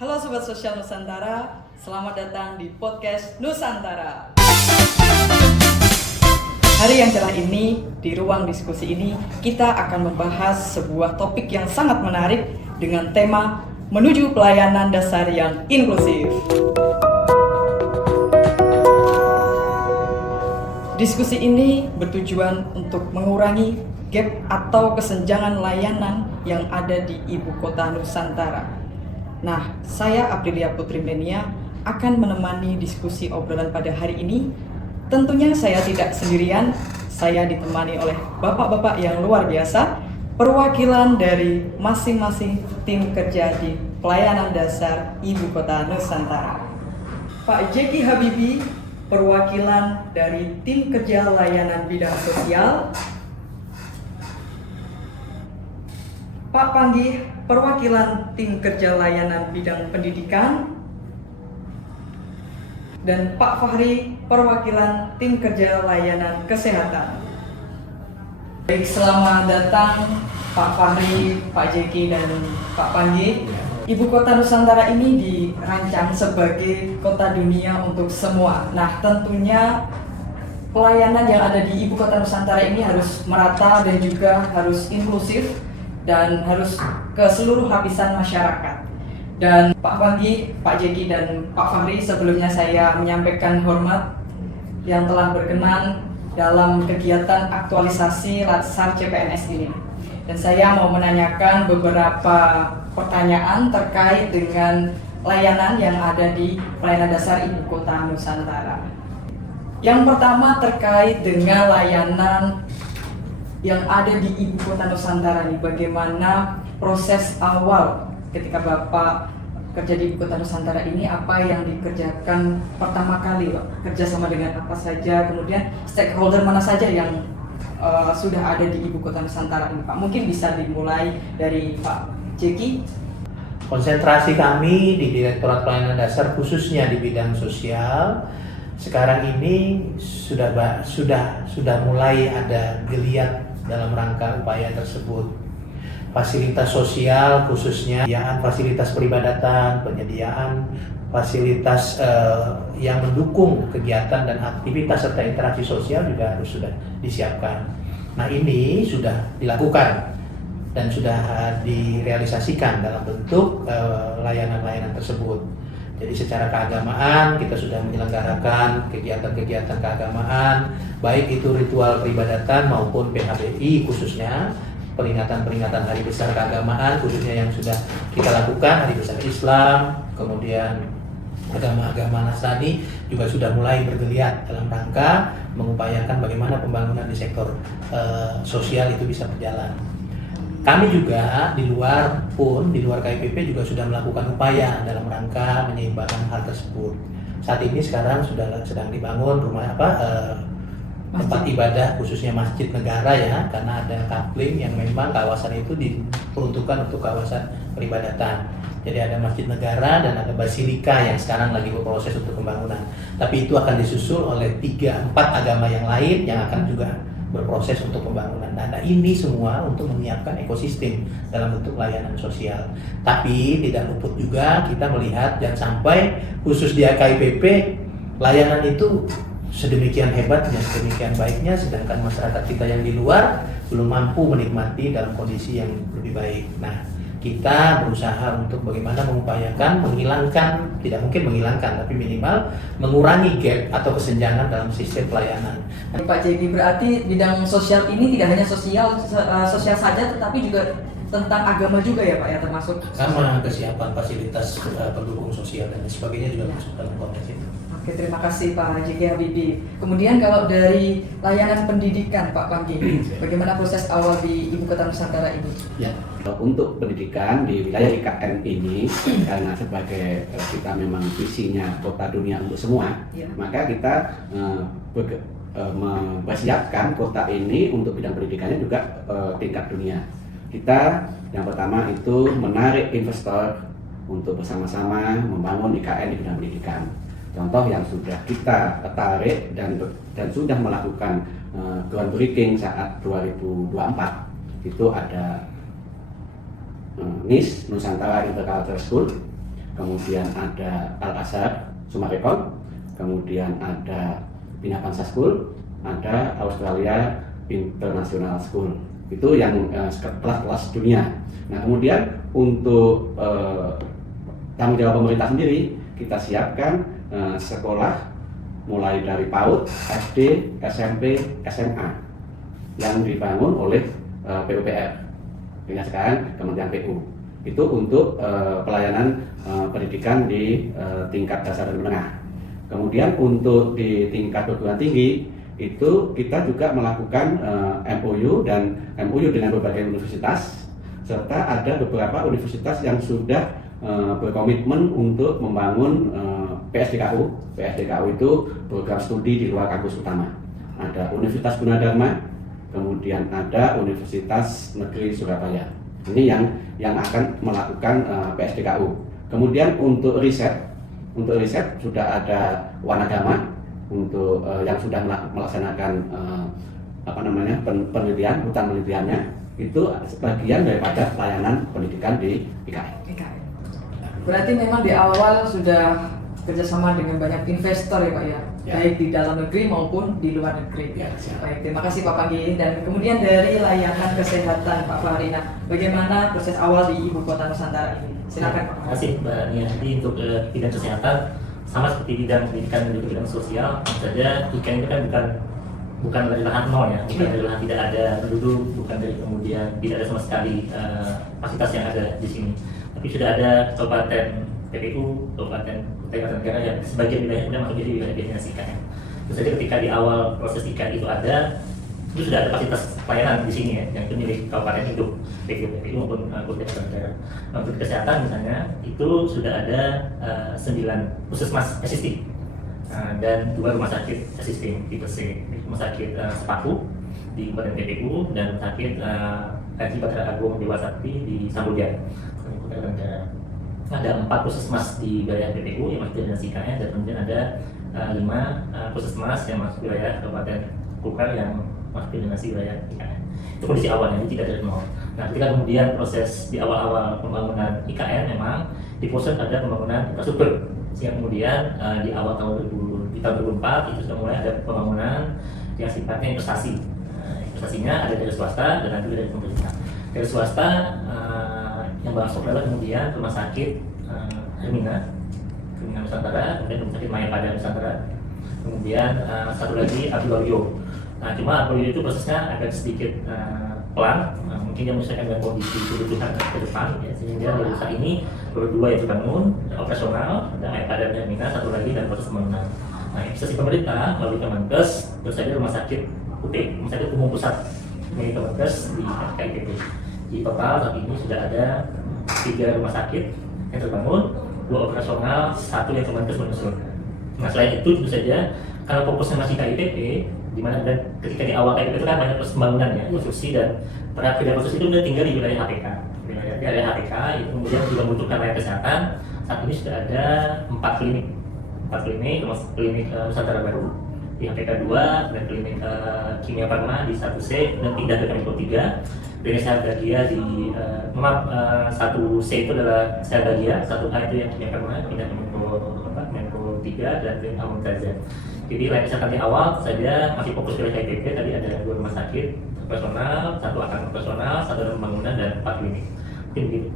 Halo Sobat Sosial Nusantara, selamat datang di podcast Nusantara. Hari yang cerah ini, di ruang diskusi ini, kita akan membahas sebuah topik yang sangat menarik dengan tema menuju pelayanan dasar yang inklusif. Diskusi ini bertujuan untuk mengurangi gap atau kesenjangan layanan yang ada di ibu kota Nusantara. Nah, saya Aprilia Putri Menia akan menemani diskusi obrolan pada hari ini. Tentunya saya tidak sendirian, saya ditemani oleh bapak-bapak yang luar biasa, perwakilan dari masing-masing tim kerja di pelayanan dasar ibu kota Nusantara. Pak Jeki Habibi, perwakilan dari tim kerja layanan bidang sosial. Pak Panggi, perwakilan tim kerja layanan bidang pendidikan. Dan Pak Fahri, perwakilan tim kerja layanan kesehatan. Baik, selamat datang Pak Fahri, Pak Jeki, dan Pak Panggi. Ibu kota Nusantara ini dirancang sebagai kota dunia untuk semua. Nah, tentunya pelayanan yang ada di ibu kota Nusantara ini harus merata dan juga harus inklusif dan harus ke seluruh lapisan masyarakat. Dan Pak Panggi, Pak Jeki, dan Pak Fahri, sebelumnya saya menyampaikan hormat yang telah berkenan dalam kegiatan aktualisasi Latsar CPNS ini. Dan saya mau menanyakan beberapa pertanyaan terkait dengan layanan yang ada di pelayanan dasar ibu kota Nusantara. Yang pertama terkait dengan layanan yang ada di ibu kota Nusantara nih, bagaimana proses awal ketika Bapak kerja di ibu kota Nusantara ini, apa yang dikerjakan pertama kali Pak? Kerjasama dengan apa saja, kemudian stakeholder mana saja yang sudah ada di ibu kota Nusantara ini Pak? Mungkin bisa dimulai dari Pak Jeki. Konsentrasi kami di Direktorat Pelayanan Dasar khususnya di bidang sosial sekarang ini sudah mulai ada geliat dalam rangka upaya tersebut. Fasilitas sosial khususnya penyediaan fasilitas peribadatan, penyediaan fasilitas yang mendukung kegiatan dan aktivitas serta interaksi sosial juga harus sudah disiapkan. Nah, ini sudah dilakukan dan sudah direalisasikan dalam bentuk layanan-layanan tersebut. Jadi secara keagamaan kita sudah menyelenggarakan kegiatan-kegiatan keagamaan, baik itu ritual peribadatan maupun PHBI khususnya, peringatan-peringatan hari besar keagamaan khususnya yang sudah kita lakukan, hari besar Islam, kemudian agama-agama Nasrani juga sudah mulai bergeliat dalam rangka mengupayakan bagaimana pembangunan di sektor sosial itu bisa berjalan. Kami juga di luar KIPP juga sudah melakukan upaya dalam rangka menyeimbangkan hal tersebut. Saat ini sekarang sedang dibangun tempat ibadah khususnya masjid negara ya, karena ada coupling yang memang kawasan itu diperuntukkan untuk kawasan peribadatan. Jadi ada masjid negara dan ada basilika yang sekarang lagi berproses untuk pembangunan. Tapi itu akan disusul oleh 3-4 agama yang lain yang akan juga berproses untuk pembangunan. Nah, ini semua untuk menyiapkan ekosistem dalam bentuk layanan sosial. Tapi tidak luput juga kita melihat jangan sampai khusus di KIPP layanan itu sedemikian hebatnya, sedemikian baiknya, sedangkan masyarakat kita yang di luar belum mampu menikmati dalam kondisi yang lebih baik. Nah, kita berusaha untuk bagaimana mengupayakan tidak mungkin menghilangkan, tapi minimal mengurangi gap atau kesenjangan dalam sistem pelayanan. Pak Jeki, berarti bidang sosial ini tidak hanya sosial saja, tetapi juga tentang agama juga ya Pak ya, termasuk sama kesiapan fasilitas pendukung sosial dan sebagainya juga masuk dalam konteks itu. Oke, terima kasih Pak Jeki Habibi. Kemudian kalau dari layanan pendidikan Pak Panggi, bagaimana proses awal di ibu kota Nusantara ini? Ya, untuk pendidikan di wilayah IKN ini, karena sebagai kita memang visinya kota dunia untuk semua, ya, maka kita mempersiapkan kota ini untuk bidang pendidikannya juga tingkat dunia. Kita yang pertama itu menarik investor untuk bersama-sama membangun IKN di bidang pendidikan. Contoh yang sudah kita tarik dan sudah melakukan groundbreaking saat 2024 itu ada NIS, Nusantara Intercultural School, kemudian ada Al-Azhar Sumarekon, kemudian ada Bina Bangsa School, ada Australia International School. Itu yang kelas-kelas dunia. Nah, kemudian untuk tanggung jawab pemerintah sendiri, kita siapkan sekolah mulai dari PAUD, SD, SMP, SMA yang dibangun oleh PUPR, dengan sekarang Kementerian PU. Itu untuk pelayanan pendidikan di tingkat dasar dan menengah. Kemudian untuk di tingkat perguruan tinggi itu kita juga melakukan MOU dengan berbagai universitas, serta ada beberapa universitas yang sudah berkomitmen untuk membangun PSDKU. PSDKU itu program studi di luar kampus utama. Ada Universitas Gunadarma, kemudian ada Universitas Negeri Surabaya. Ini yang akan melakukan PSDKU. Kemudian untuk riset sudah ada Wanagama untuk yang sudah melaksanakan penelitian, hutan penelitiannya itu sebagian daripada pelayanan pendidikan di IKN. Berarti memang di awal sudah kerjasama dengan banyak investor ya Pak ya, baik di dalam negeri maupun di luar negeri. Baik, terima kasih Pak Panggi. Dan kemudian dari layanan kesehatan Pak Fahri, bagaimana proses awal di Ibu Kota Nusantara ini? Silakan Pak. Terima kasih Mbak Nia. Jadi untuk bidang kesehatan sama seperti bidang pendidikan dan juga bidang sosial, saja IKN itu kan bukan dari lahan nol ya, bukan dari lahan tidak ada penduduk, bukan dari kemudian tidak ada sama sekali fasilitas yang ada di sini. Tapi sudah ada kabupaten PPU, kabupaten negara yang sebagian wilayah sudah masuk jadi wilayah destinasi IKN. Terus saja ketika di awal proses IKN itu sudah ada fasilitas pelayanan di sini ya, yang itu milik kabupaten itu, PPU maupun kabupaten negara. Untuk kesehatan misalnya itu sudah ada 9 puskesmas existing dan 2 rumah sakit existing tipe C, rumah sakit Sepaku di Kabupaten PPU dan rumah sakit Haji Batara Agung Dewa Sakti di Samboja, Kabupaten negara. Ada 4 puskesmas di wilayah PPU yang masuk destinasi IKN dan kemudian ada 5 puskesmas yang masuk wilayah Kabupaten Kukar yang masuk destinasi wilayah IKN. Itu kondisi awalnya, jadi tidak dari nol. Nah, ketika kemudian proses di awal-awal pembangunan IKN memang difokus pada pembangunan infrastruktur. Sehingga kemudian di awal tahun 2004 itu sudah mulai ada pembangunan yang sifatnya investasi. Investasinya ada dari swasta dan juga dari pemerintah. Dari swasta yang masuk adalah kemudian rumah sakit Hermina Nusantara, kemudian rumah sakit Mayapada Nusantara, kemudian satu lagi Abdulwario. Nah, cuma Abdulwario itu prosesnya agak sedikit pelan, mungkin dia menyesuaikan dengan kondisi kebutuhan ke depan, ya, sehingga dari saat ini baru 2 yang terbangun, operasional, ada Mayapada dan Hermina, satu lagi dan proses pembangunan. Nah, investasi pemerintah melalui Kemenkes, terus ada rumah sakit UP, rumah sakit umum pusat milik Kemenkes di KIPP. Di total saat ini sudah ada 3 rumah sakit yang terbangun, 2 operasional, 1 yang Kemenkes menyusun. Nah, selain itu tentu saja karena fokusnya masih KIPP, di mana dan ketika di awal KIPP itu kan banyak proses pembangunan ya, konstruksi dan pada akhirnya proses itu kemudian tinggal di wilayah HPK. Di area HPK itu kemudian juga membutuhkan layanan kesehatan. Saat ini sudah ada 4 klinik, termasuk klinik Nusantara Baru di HPK 2 dan klinik Kimia Farma di 1C dan pindah ke Menko 3. Klinik Sehatbagia di 1C itu adalah Sehatbagia, 1A itu yang Kimia Farma pindah ke Menko 3 dan klinik Al-Muntazah. Jadi layanan kesehatan di awal saja masih fokus ke KIPP, tadi ada 2 rumah sakit operasional, 1 akan operasional, 1 pembangunan dan 4 klinik. Mungkin begitu.